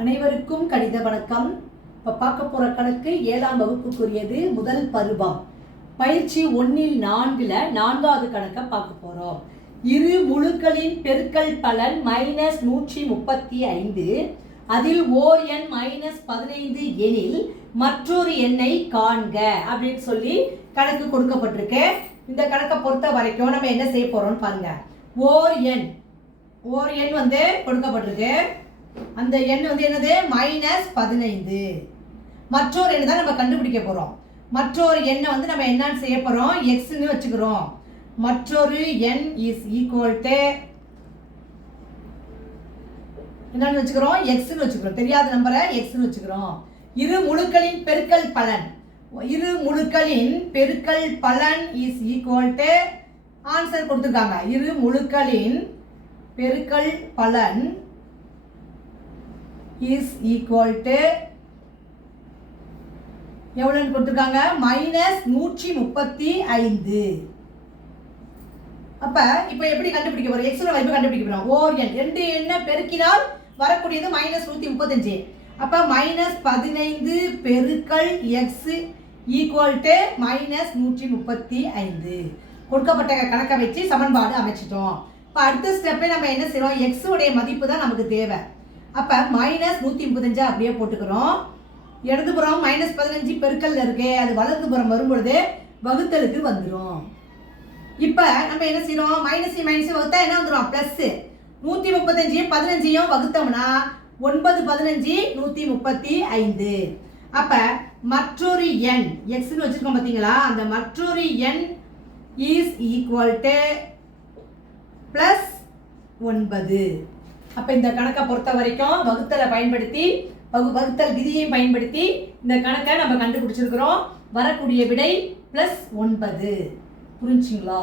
அனைவருக்கும் கணித வணக்கம். இப்போ பார்க்க போகிற கணக்கு ஏழாம் வகுப்புக்குரியது முதல் பருவம். பயிற்சி ஒன்றில் நான்கில் நான்காவது கணக்கை பார்க்க போகிறோம் இரு முழுக்களின் பெருக்கல் பலன் மைனஸ் நூற்றி முப்பத்தி ஐந்து. அதில் ஓர் எண் மைனஸ் பதினைந்து எனில் மற்றொரு எண்ணை காண்க அப்படின்னு சொல்லி கணக்கு கொடுக்கப்பட்டிருக்கு. இந்த கணக்கை பொறுத்த வரைக்கும் நம்ம என்ன செய்ய போகிறோம்னு பாருங்க. ஓர் எண். ஓர் எண் வந்து கொடுக்கப்பட்டிருக்கு. அந்த எண் வந்து என்னது? மைனஸ் பதினைந்து. மற்றொரு எண்ணை தான் நம்ம கண்டுபிடிக்க போகிறோம் மற்றொரு எண்ணை வந்து நம்ம என்னன்னு செய்ய போகிறோம் எக்ஸ்ன்னு வச்சுக்கிறோம். மற்றொரு எண் இஸ் ஈக்குவல் டு என்னன்னு வச்சுக்கிறோம்? எக்ஸ்ன்னு வச்சுக்கிறோம். தெரியாத நம்பரை எக்ஸ்ன்னு வச்சுக்கிறோம். இரு முழுக்களின் பெருக்கல் பலன். இரு முழுக்களின் பெருக்கல் பலன் இஸ் ஈக்குவல் டு ஆன்சர் கொடுத்துருக்காங்க. இரு முழுக்களின் பெருக்கல் பலன் இஸ் ஈக்குவல் டு எவ்வளோன்னு கொடுத்துருக்காங்க? மைனஸ் நூற்றி முப்பத்தி ஐந்து. அப்போ இப்போ எப்படி கண்டுபிடிக்க போகிறோம் எக்ஸோட வைப்பு கண்டுபிடிக்க போகிறோம் ஓர் எண் ரெண்டு எண்ணை பெருக்கினால் வரக்கூடியது மைனஸ் நூற்றி முப்பத்தஞ்சு அப்போ மைனஸ் பதினைந்து பெருக்கல் எக்ஸ் ஈக்குவல் டு மைனஸ் நூற்றி முப்பத்தி ஐந்து. கொடுக்கப்பட்ட கணக்கை வச்சு சமன்பாடு அமைச்சிட்டோம். இப்போ அடுத்த ஸ்டெப்பே நம்ம என்ன செய்றோம் எக்ஸோடைய மதிப்பு தான் நமக்கு தேவை. அப்போ மைனஸ் நூற்றி முப்பத்தஞ்சு அப்படியே போட்டுக்கிறோம். இடதுபுறம் மைனஸ் பதினஞ்சு பெருக்கல்ல இருக்கு அது வலதுபுறம் வரும்பொழுது வகுத்தலுக்கு வந்துடும் இப்போ நம்ம என்ன செய்யறோம்? மைனஸ் மைனஸ் வகுத்தா என்ன வந்துடும் ப்ளஸ்ஸு நூற்றி முப்பத்தஞ்சு பதினஞ்சையும் வகுத்தோம்னா ஒன்பது பதினஞ்சு நூற்றி முப்பத்தி ஐந்து. அப்போ மற்றொரு எண் எக்ஸ்னு வச்சுருக்கோம் பார்த்தீங்களா அந்த மற்றொரு எண் இஸ் ஈக்குவல் டு ப்ளஸ் ஒன்பது. அப்போ இந்த கணக்கை பொறுத்த வரைக்கும் வகுத்தலை பயன்படுத்தி வகு வகுத்தல் விதியை பயன்படுத்தி இந்த கணக்கை நம்ம கண்டுபிடிச்சிருக்கிறோம். வரக்கூடிய விடை ப்ளஸ் ஒன்பது. புரிஞ்சுங்களா?